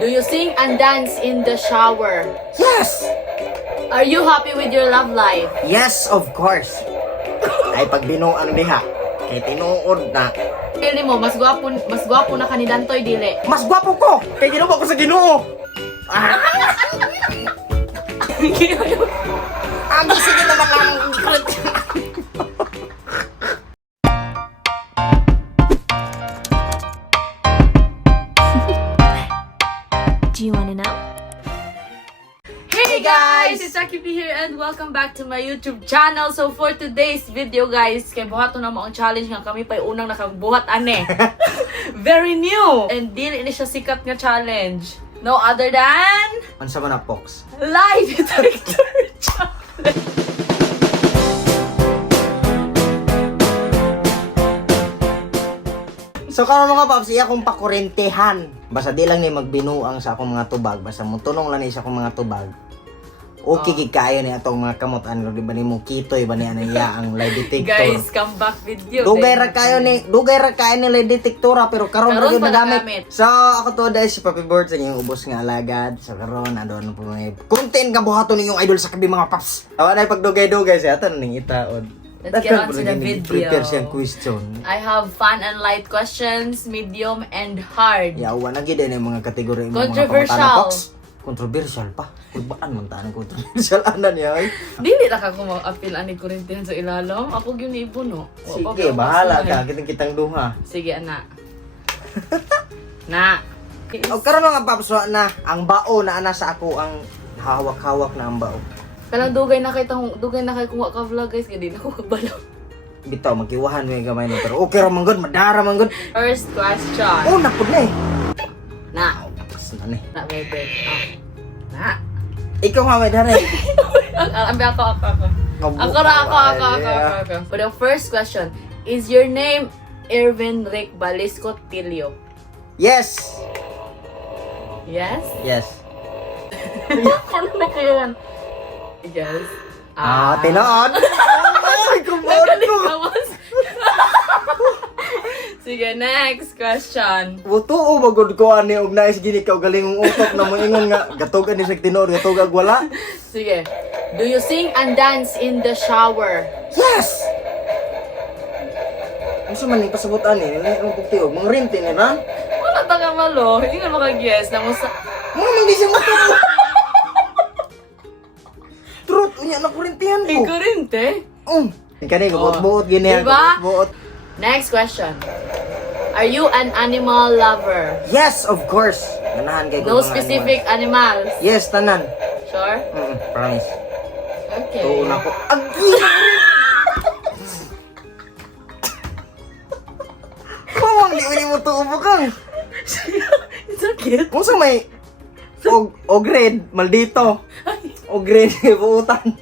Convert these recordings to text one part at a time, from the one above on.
Do you sing and dance in the shower? Yes! Are you happy with your love life? Yes, of course. Ay pag binuang diha, kay tinuod na. Pili mo, mas gwapo na kanidantoy dili. Mas gwapo ko! Kay Ginoo ko sa Ginoo! Ah! Ang sige naman lang. Do you want to know? Hey guys! It's Aki P here and welcome back to my YouTube channel. So for today's video guys, kay buhato na mo ang challenge nga kami pa'y unang nakabuhat ane. Very new! And dili ni siya sikat nga challenge. No other than... Ano ba na, Pox? Lie detector challenge! So karon mga paps, iya kong pakurentehan. Basta di lang ni magbinuang sa akong mga tubag, basta mutunong lang ni sa akong mga tubag. Okay kay kayo ni atong mga kamutan, di ba nimo kitoy ba niya niya ang lie detector. Guys, come back video. Dugay ra kayo ni lie detectora pero karon ra gyud pa nagamit. nagamit. So ako to dahil si Papi Bird sa inyong ubos nga alagad. So karon adon po may content ka buhaton ninyong idol sa kabi mga paps. Awa na pagdugay-dugay siya ato ning itaod. Let's get on to the video. Prepare siyang question. I have fun and light questions, medium and hard. Yawa na gid ni mga kategori mo mga Controversial. pangutana, Pox. Controversial pa. Kubaan man tanang controversial anan niya ay. Dili ra ka ko mag-appeal ani Corinthians sa ilalim. Ako gyud ni ibuno. Sige, bahala ka kitang duha. Sige ana. Na. O karon mga paps na ang bao na ana sa ako ang hawak-hawak na ang bao. Kanang dugay na kay kung wa ka vlog guys, kay di na ko kabalo. Bitaw magkiwahan mo yung gamay mo pero okay ra man gud, madara man gud. First question. Oh, napud na eh. Na. Pas na ni. Na bebe. Na. Ikaw nga may dara. Ambi ako. Ako. For the first question, is your name Ervin Rick Balisco Tilio? Yes. Yes? Yes. Ano na ko yun? Yes. Tinood. Ay, kumot ko. Sige, next question. Buto o magod ko ani og nais gini ka og galingong utok na moingon nga gatugan ni sa tinuod gatugag wala. Sige. Do you sing and dance in the shower? Yes. Unsa man ning pasabot ani? Lain ang pagtiog, mga rinti ni ra. Wala ta ka malo. Hindi nga maka-guess na mo sa... Mga mangdi siya matuog. Truth unya na kurintihan ko. Ikaw rin, te. Kani buot-buot gini Diba? buot. Next question. Are you an animal lover? Yes, of course. Ganahan kay ko No mga specific animals? animals. Yes, tanan. Sure? Promise. Okay. Oo na ko. Agi! Mamang di mo tuubo kang. It's so cute. Kung sa may og red, maldito. Og green, buutan.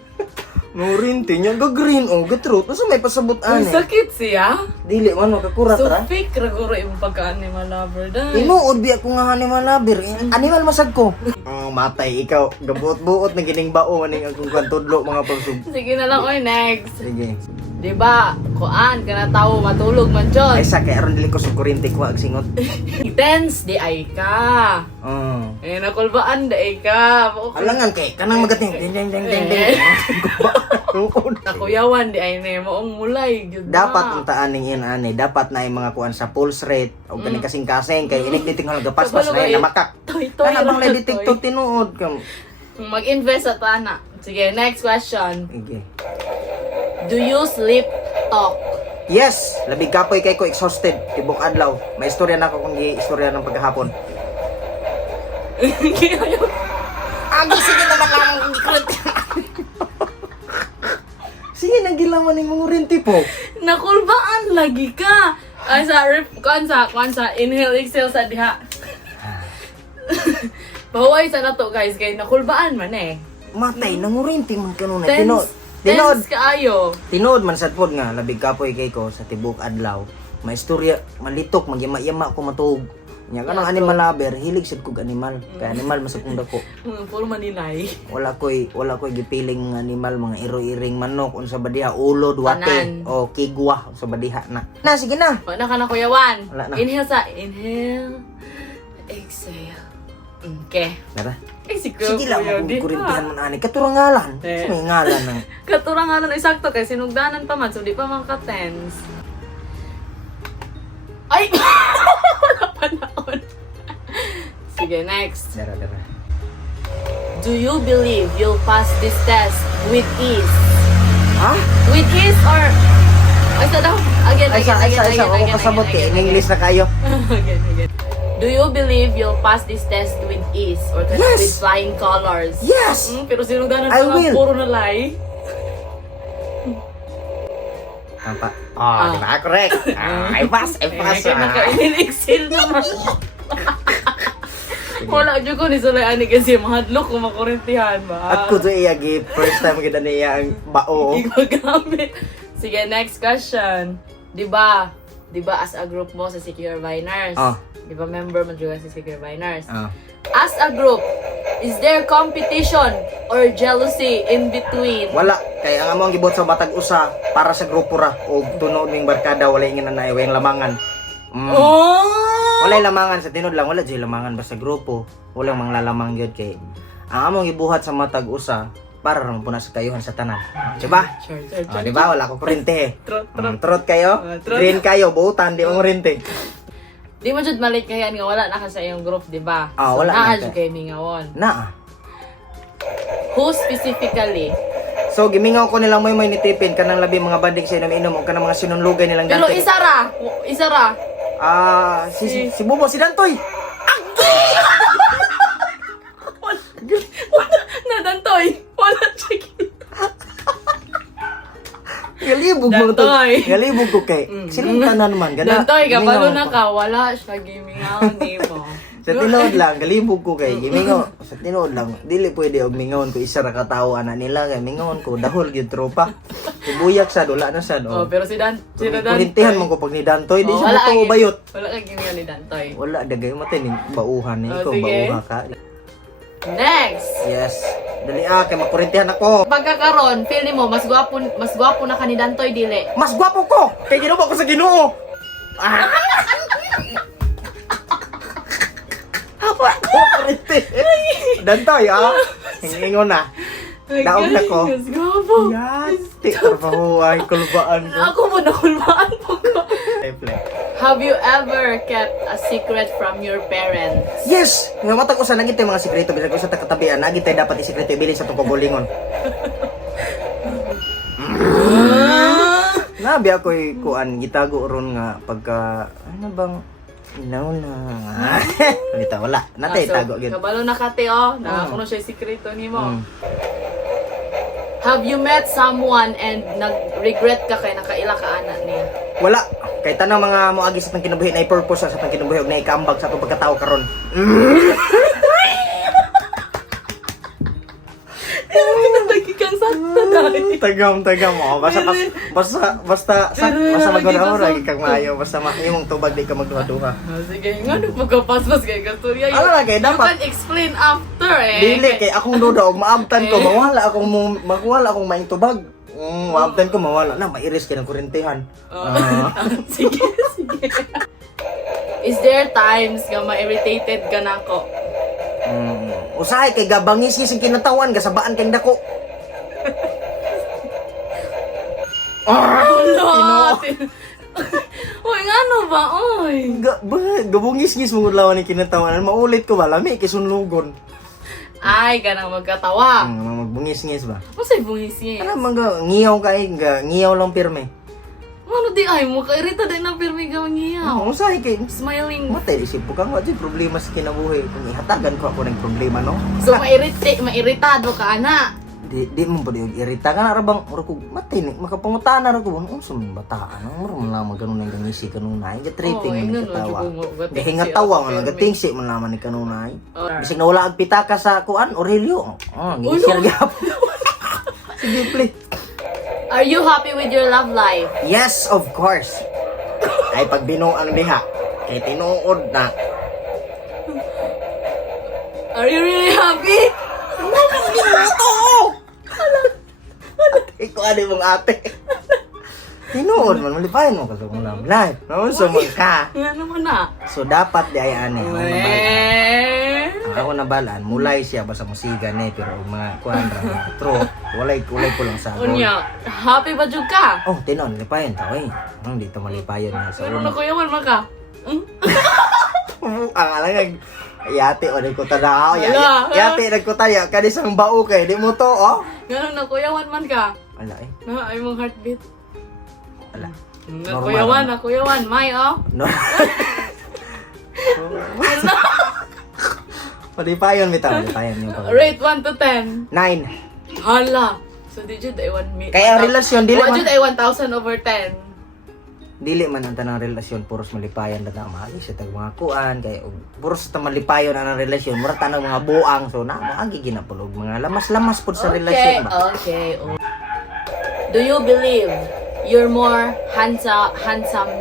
Nurinti niya, ga-green o, ga-truth. Nasa may pasabot Ang ani. sakit siya. Dili, ano, kakurat So ra. fake ra guro yung pagka-animal lover dahil. Tinuod biya ko nga animal lover. Animal masag ko. Matay, ikaw. Gabuot-buot na gining bao. Maning akong kantudlo, mga pagsug. Sige na lang, oy, next. Sige. Diba, kuan, ka na tao matulog man dyan. Ay, sa kaya aron dili ko sa kurinti ko ag singot. Dance, di ay ka. Eh, nakulbaan, di ay ka. Alangan kay, kanang magating. Ding, ding, ding, ding, ding. Nakuyawan, di ay na moong mulay. Yun na. Dapat ang taan ning ani, dapat na yung mga kuan sa pulse rate o ganing kasing-kasing kay inig titingal gapas-pas na yun, namakak. Toy-toy Kana bang lang, lay TikTok tinuod kam. Mag-invest sa tana. Sige, next question. Sige. Do you sleep talk? Yes, labig kapoy kay ko exhausted tibok adlaw. May istorya na ako kung istorya ng paghapon. Agi sige naman lang ang sige nang gilaman ning mga rinti po. Nakulbaan lagi ka. Ay sa kuan sa inhale exhale sa diha. Baway sa nato guys kay nakulbaan man eh. Matay nangurinti man kanuna. Tense kaayo. Tinood man sad pod nga labig kapoy kay ko sa tibok adlaw. May istorya malitok magyama-yama ko matuog. Nya kanang Yeah, animal lover hilig sad kog animal. Kay animal masud kong dako. Puro manilay. Wala ko'y gipiling mga animal, mga iro-iring manok unsa ba diha ulo duwate Tanan. o kigwa unsa ba diha na. Na sige na. Wala ka na kuyawan. Wala na. Inhale. Exhale. Okay. Tara. Si Sige lang, Kuya, di kurintihan pa. mo na ani. Katurangalan. Eh. Sa may ngalan ng... Katuranganan ay sakto kay sinugdanan pa man, so di pa makatens. Ay! Wala pa naon. Sige, next. Tara. Do you believe you'll pass this test with ease? Ha? With ease or... Ay, sa daw. Again. Ako kasabot kay. In English na kayo. Again. Do you believe you'll pass this test with ease or Yes! with flying colors? Yes! Pero sinugdanan I pa nga will. puro na lie. Apa? Oh, di ba? Correct. I pass. Kaya naka-inexhale naman. Wala dyan ko ni Sulay Ani kasi mahadlok kung makurentihan ba? At ko to iyagi, first time kita niya ang bao. Hindi ko gamit. Sige, next question. Diba as a group mo sa Secure Viners? Ah. Diba member mo juga sa Secure Viners? Ah. As a group, is there competition or jealousy in between? Wala. Kaya ang among gibot sa matag usa para sa grupo ra o tunod ning barkada wala ingin na yung lamangan. Oh! Wala lamangan sa tinod lang, wala jay lamangan basta grupo. Wala manglalamang gyud kay ang among gibuhat sa matag usa para ron puna sa kayuhan sa tanan. Diba? Sure. Oh, di ba? Wala ko kurente. Trot. Trot kayo? Trot. Green kayo, buutan, di mo kurente. Di mo jud malit kaya nga wala na ka sa iyong group, di ba? Ah, wala na naa ka. jud kay mingawon. Na. Who specifically? So gimingaw ko nilang may nitipin kanang labi mga banding sa inom o kanang mga sinunlugay nilang Pero dante. isa ra. Si Bubo, si Dantoy. Nadantoy. Wala siya. Galibog mo to. Dantoy. Galibog ko kay. Sinong tanan man gana. Dantoy, kabalo gimingaw na ko. ka. Wala siya gimingaw ni mo. Sa tinuod lang, galibog ko kay gimingaw. Sa tinuod lang, dili pwede og mingawon ko isa ra ka tawo ana nila kay mingawon ko dahol gyud tropa. Buyak sa dula na sad. Oh, pero si Dantoy. Kurintihan mo ko pag ni Dantoy, di Oh, siya wala mo kay- bayot. Wala ka gimingaw ni Dantoy. Wala dagay matay ning bauhan ni Oh, ikaw sige. bauha ka. Next. Yes. Dali kay makurintihan ako. Pagkakaroon, feel ni mo mas gwapo na ka ni Dantoy dili. Mas gwapo ko kay Ginoo ko sa Ginoo. Ah. Kurinti. Dantoy Hingingon na. Daog na ko. Mas gwapo. Yes. Ti trabaho ay kulbaan ko. Ako mo nakulmaan mo ko. Play. Have you ever kept a secret from your parents? Yes! Nga matag usa nagitay mga sikreto bisag usa ta katabian nagitay dapat isikreto ibilin sa tong kabulingon. Nabi ako'y kuan gitago ron nga pagka ano bang inauna. Dito wala. Natay tago gyud. Kabalo na kate na kuno siya sikreto nimo. Mm. Have you met someone and nag-regret ka kay nakaila ka ana niya? Wala. Kay tanang mga moagi sa tang kinabuhi na purpose sa tang kinabuhi og na ikambag sa atong pagkatao karon. Lagi kang sakta dahil. Tagam. Oh, basta maguna ora kang maayo basta imong tubag di ka magduha-duha. Sige, nga nung magkapaspas kay Gasturya. Ala kay You dapat can explain after dili kay akong duda og maabtan ko mawala akong maing tubag. Maabtan ko mawala na mairis kay ng kurintihan. Sige. Is there times nga ma-irritated ka na ako? Usahay kay gabangis ang kinatawan gasabaan kay dako. Uy, nga ano ba? Uy. Gabungis-ngis mo lawan ni kinatawan maulit ko ba lami kay sunlugon. Ay, ka nang magkatawa. Magbungis-ngis ba? Masay bungis-ngis. Ano mga ngiyaw kay ngiyaw lang pirme. Ano di ay mo? Kairita din ng pirmi ka mangiyaw. Usahay kay Smiling. matay isip ko kang wala problema sa kinabuhi kung ihatagan ko ako ng problema no. So, mairitado ka, ana. Di mo ba yung irita ka na rabang ora ko matay ni makapangutan na ra ko unsa man bataan ang mura man lang maganon ang gangisi kanunay ga tripping Oo, man ganun, katawa gating gahi si nga tawa Alpha nga Fermi. gatingsi man naman ni kanunay Alright. bisig nawala ang pitaka sa kuan Aurelio ginishare gyap sige please. Are you happy with your love life? Yes, of course. Ay pag binuang diha kay tinuod na. Are you really happy? Ikaw ano mong ate. Tinuod man malipayon mo kasi kung love life. No, so ka. Nga naman na. So dapat di ay ani. Ako nabalaan, mulay siya basta musiga na pero ang mga kuan ra true. Walay ko lang sa goal. Unya, happy ba jud ka? Oh, tinon lipayon ta oy. Ang dito malipayon na sa Pero una. nakuyawan man ka. Ang alang yate o ko tada. Wala. Yate nagkutaya kani sang bao kay di mo to oh. Ganun nakuyawan man ka. Wala eh. Na ay mong heartbeat. Wala. Nakuyawan, may oh. No. Malipayon bitaw, malipayon yung pag. Rate 1 to 10. 9. Hala. So di jud ay 1 minute. Kaya ang relasyon dili man jud ay 1,000 over 10. dili man ang tanang relasyon puros malipayon na maagi sa tag mga kuan kay puros ta malipayon ang relasyon mura tanang mga buang so na maagi ginapulog mga lamas-lamas pud sa relasyon ba. Okay. Do you believe you're more handsome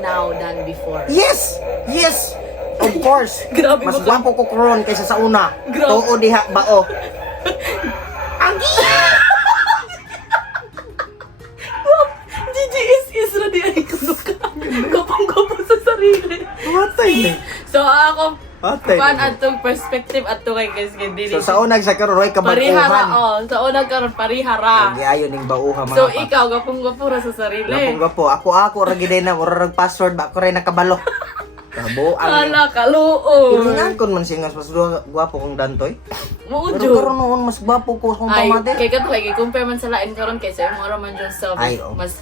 now than before? Yes! Yes! Of course. Grabe Mas mo ka. gwapo ko karon kaysa sa una. Grabe. Tuo diha bao. GGS ra di ay kuno ka. Gapang-gapo sa sarili. Matay ni. So ako, Matay. pan atong perspective ato kay guys kay dili. So sa unag sa karon way parihara kabaguhan. oh, sa unang karon parihara. Agi ayo ning bauha mga So pa. ikaw gapang-gapo ra sa sarili. Lapong gapo. Ako ra gid na mura rag password ba ako ray nakabalo. Kabo ang Ala kaluo. Ilingan kon man siya mas gwapo kong dantoy. Pero Muujo. karon noon mas gwapo ko kung Ay, pamate. kay kato kay compare man sa lain karon kaysa imong ra man jud self. Ay, oh. Mas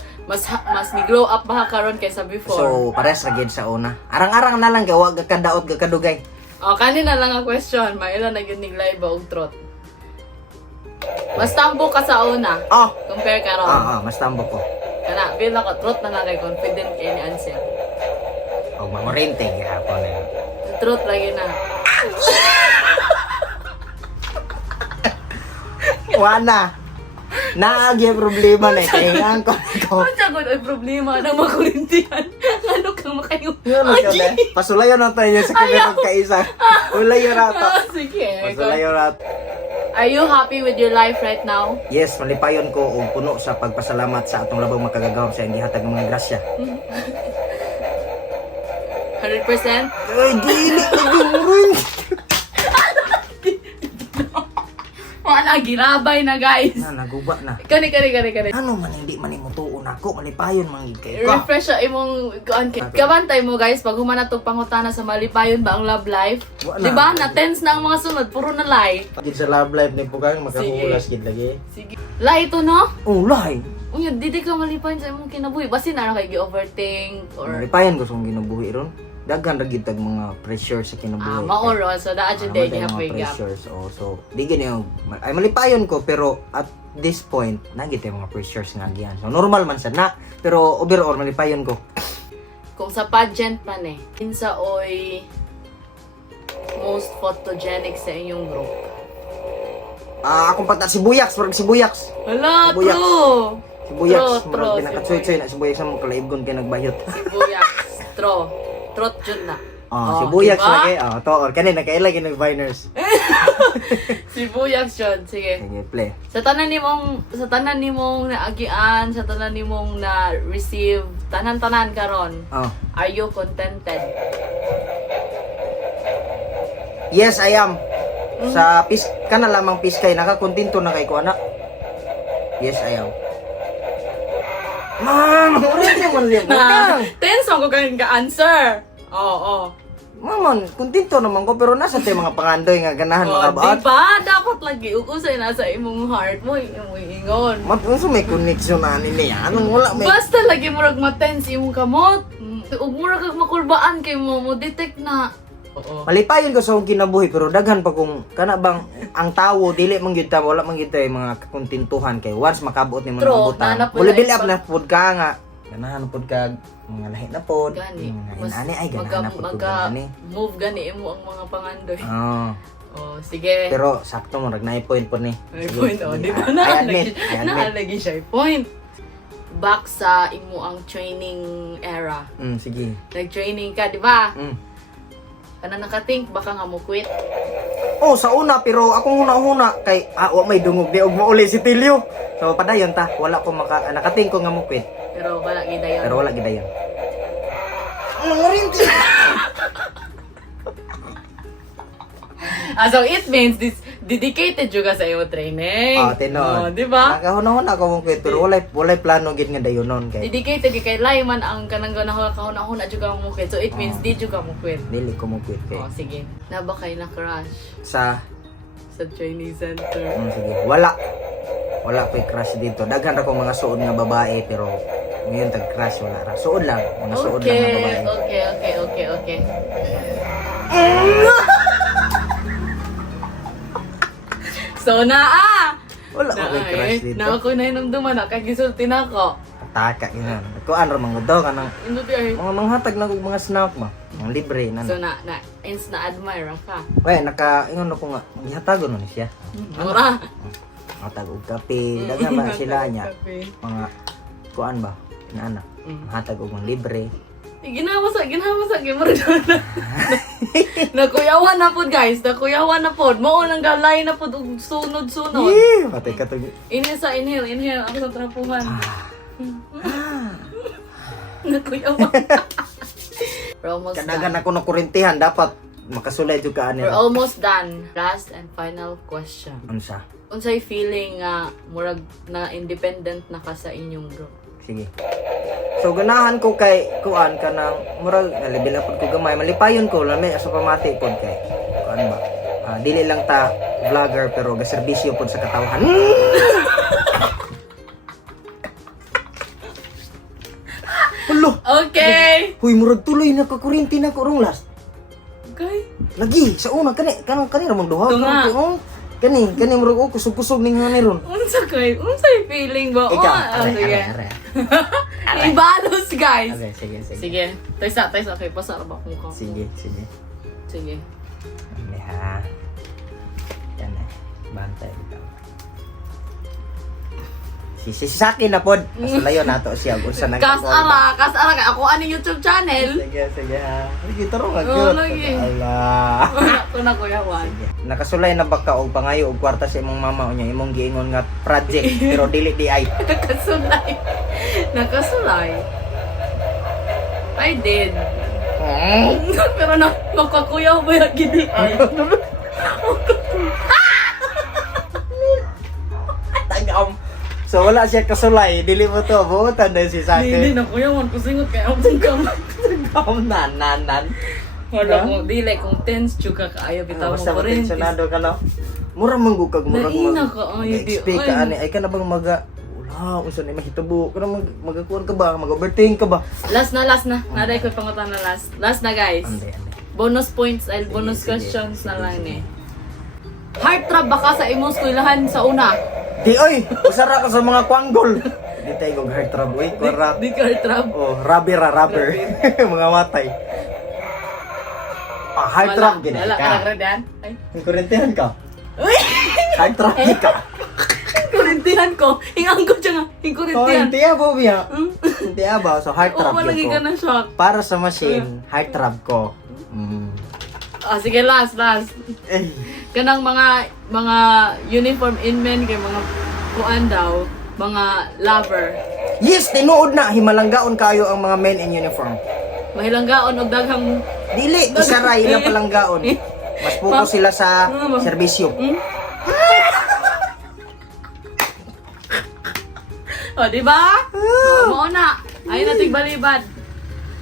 ni glow up ba ka karon kaysa before. So, pares ra gid sa una. Arang-arang na lang kay wa gakadaot gakadugay. Oh, kanina lang ang question, maila na gyud nig live ba og trot. Mas tambo ka sa una. Oh. Compare karon. Mas tambo ko. Kana bilang ko trot na lang kay confident kay ni answer. Og mangorente gihapon na. Trot lagi na. Wana. Naagi problema na kay ang ko. Unsa gud ay problema nang makurintihan. Ano kang makayo? Yun ka na. Pasulayan na tayo sa kanyang kaisa. Ulayo rata. Sige. Pasulayo rata. Are you happy with your life right now? Yes, malipayon ko og puno sa pagpasalamat sa atong labang makagagahom sa iyang gihatag ng mga grasya. 100%? Ay, dili nagumurin. Wala, ginabay na guys. Na naguba na. Kani. Ano man hindi man imutuon ako malipayon man gid kay ka. Refresh sa imong kuan kay. Kabantay mo guys pag humana tog pangutana sa malipayon ba ang love life? Wala. Di ba? Na tense na ang mga sunod, puro na lie. Gid sa love life ni Pugang makahulas gid lagi. Sige. Lie ito no? Oh, lahi. Unya, didi ka malipayon sa imong kinabuhi. Basin na kay gi-overthink or Malipayon ko sa akong ginabuhi ron. Daghan ra gid tag mga pressure sa kinabuhi. maoro. So, daan dyan day halfway gap. pressures. Oh, so di gini ay malipayon ko pero at this point nagit yung mga pressures nga giyan. So normal man sa na pero overall malipayon ko. Kung sa pageant man eh, kinsa oy most photogenic sa inyong group? Akong pata si Buyaks, si Buyaks. Hala, Buyaks. true! Si Buyaks, True, murag si pinakatsoy-tsoy na si Buyaks mo kalaibgon kay nagbayot. Buyaks. True. Trot jud na. Si Buyaks diba? lagi. To or kanina kaila gid nag-viners. Si Buyaks jud. Sige. Sige, play. Sa tanan nimong naagian, sa tanan nimong na receive, tanan-tanan karon. Oh. Are you contented? Yes, I am. Sa kana lamang piskay nakakontento na kay ko anak. Yes, I am. Ma'am, ulit naman liya. Tense ako kang ka-answer. Oo. Mamon, kontento naman ko pero nasa tayo mga pangandoy nga ganahan Oh, makabaot. diba? Dapat lagi ukusay nasa imong heart mo, imong ingon. Unsa may connection na niya? Anong wala may Basta lagi murag ma-tense imong kamot. Ug murag kag makulbaan kay mo detect na. Oo. malipayon ko sa akong kinabuhi pero daghan pa kung kana bang ang tawo dili man gyud ta wala man gyud tay mga kontintuhan kay once makabuot nimo True, ng butang. nana po Buli na build up iba. na pud ka nga. Ganahan pud ka mga lahi na pod. Gani. Mga inani ay ganahan na pud ko gani. move gani imo ang mga pangandoy. Oh. Oh, sige. Pero sakto mo nag point po ni. May Sige, point, sige. oh. Di ba? I admit. Naalagi siya. Point. Back sa imo ang training era. Sige. Nag-training ka, di ba? Mm. Nakathink, baka nga mo quit. Oh, sa una pero akong una-una kay wa may dungog di og mauli si Tilio. So padayon ta, wala ko nakating ko nga mo quit. Pero wala gid dayon. Pero wala gid dayon. Ano rin? So it means this dedicated juga sa imo training. Tinuod. Di ba? Nakahunahon ako mong kwento, pero walay plano gid nga dayonon kay. Dedicated kay Layman ang kanang kahuna-huna juga mo kwit. So it means di juga mo kwit. Dili ko mo quit kay. Sige. Na ba kay na crush Sa sa training center? sige, wala ko'y crush dito. Daghan ra ko mga suod nga babae pero ngayon tag-crush wala ra. Suod lang, mga suod lang nga babae. Okay. So Wala ko ko'y crush dito. Na ako na hinumduman na kay gisulti na ako. Taka yun. Kuan ra mga daw kanang Inuti ay. mga manghatag na kog mga snack ba. Mga libre na. So na admire ka. Wala ingon ako nga gihatagon ni siya. Mura. Hatag og kape, daghan ba sila niya. Kape. Mga kuan ba? Inaana. Hatag og mga libre. Ginawa sa gimor na. Nakuyawan na pod guys, nakuyawan na pod. Mao nang galay na pod og sunod-sunod. Patay ka to. Inhale ako sa trapuhan. Nakuyawan. We're almost Kadagan done. ako na kurintihan dapat makasulay jud ka ani. We're almost done. Last and final question. Unsa? Unsay feeling nga murag na independent na ka sa inyong group? Sige. So ganahan ko kay kuan ka ng murag level up ko gamay malipayon ko lami sa pamati pod kay kuan ba. Dili lang ta vlogger pero gaserbisyo pod sa katawhan. Hello. Okay. Huy murag tuloy na ka kuryente na ko rong last. Okay. Lagi sa una kani ramang duha Tunga. Kani murag kusog-kusog ning hani ron. Unsay feeling ba? Sige. Ibalos guys. Okay, sige. Sige. Taysa kay pasar ba kung ka. Sige. Sige. Ano ha? Yan na. Bantay bitaw. Si Saki na pod. Kasulayo nato siya unsa nang Kasara kay ako ani YouTube channel. Sige ha. Sige taro nga Oo, gyud. lagi. Ala. Ako na kuya Juan. Nakasulay na ba ka og pangayo og kwarta sa imong mama unya imong giingon nga project pero dili di ay. Nakasulay. I did. Pero na makakuyaw ba yung gidi ay? Tagam. So wala siya kasulay, dili mo to buutan dahil si Saki. Hindi na kuya Juan kusingot kay akong kam. Tagam nanan. Wala ko dili kung tense juga kaayo bitaw mo Basta ko rin. matensyonado ka no. Mura man gud kag murag Naina ka, ay, di- expect ka ay. ani ay ka na bang wala unsa ni mahitabo ka na magakuan ka ba mag-overthink ka ba. Last na. Naday ko pangutan na last. Last na guys. Ande. Bonus points ay bonus Sige, questions na lang sige. Heartthrob ba ka sa imong eskwelahan sa una? Di oy, usara ka sa mga kwanggol. Di tayo gog heart trap oy, korap. Di ka heartthrob. Oh, rubber. Mga matay. Heart trap gini Wala ka. ka yan? Ay. Kurentehan ka. Uy! Heart trap ka. Kurintihan ko. Hingang ko siya nga. Oh, Kurintihan. hindi ba biya? Hindi ba so heart Oo, trap malagi ka ko. na shock. Para sa machine, heart trap ko. Sige, last. Eh. Kanang mga uniform inmen kay mga kuan daw, mga lover. Yes, tinuod na himalanggaon kayo ang mga men in uniform. Mahilanggaon og daghang Dili, isaray ilang palanggaon. Mas focus sila sa serbisyo. O, di ba? Mao na. Ay nating balibad.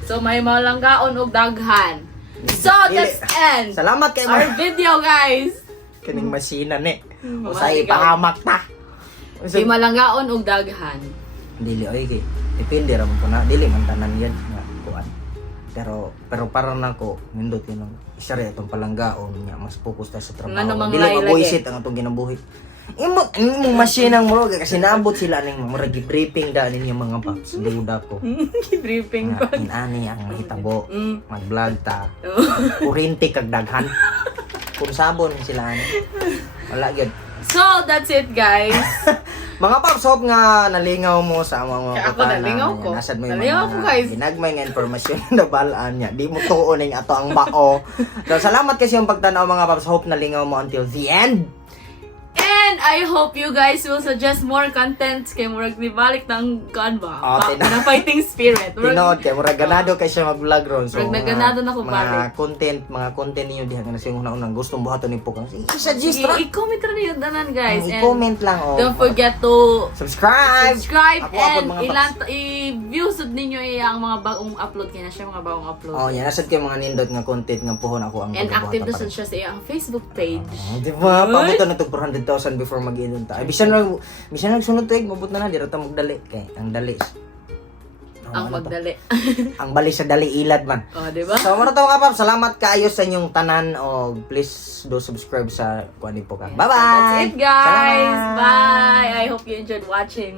So may malanggaon og daghan. So that's end Salamat kay our video, guys. Kining masina ni. Mamalig Usay ka. pahamak ta. Di malanggaon og daghan. Dili oy kay depende ra man ko na dili man tanan yan nga kuan. Pero para nako nindot yun isa ra itong palanggaon niya mas focus ta sa trabaho. Nga namang Dili laylay, mabuisit ang atong ginabuhi. Imong masinang mo kasi naabot sila ning murag briefing da ninyo mga paps duda ko. Briefing Nga, ko. inani ang mahitabo. Mm. Mag-vlog ta. Kurinti kag daghan. Kung sabon sila ani. Wala gyud. So that's it, guys. Mga paps, hope nga nalingaw mo sa mga Kaya ako utana. nalingaw ko. Nasad mo yung Nalingaw ko, guys. ginagmay nga informasyon na balaan niya. Di mo tuuning ato ang bao. So, salamat kasi yung pagtanaw mga paps. Hope nalingaw mo until the end. And And I hope you guys will suggest more contents kay murag nibalik ng kan ba? Oh, Ng fighting spirit. Tinood kay murag ganado kay siya mag-vlog ron. So Murag naganado na ko balik. mga content niyo diha nga sing unang gustong buhaton ni Pukang. I-suggest ra. I-comment ra niyo danan guys. And I-comment lang oh. don't forget to Subscribe. subscribe Ako and mga i-view sud ninyo ang mga bagong upload kaya na siya mga bagong upload. Oh, yan nasad kay mga nindot nga content nga puhon ako ang And active na pagbuhat sud siya sa iyang Facebook page. Oh, di ba? Pabuto na to 400,000 before mag-inon ta. Ay, bisan nagsunod to mabut na dira ta magdali kay ang dali. Ang magdali. Ang bali sa dali ilad man. Oh, di ba? So, muna to mga pap, salamat kaayo sa inyong tanan o please do subscribe sa kuan ni Pukang. Bye-bye. So that's it guys. Salamat. Bye. I hope you enjoyed watching.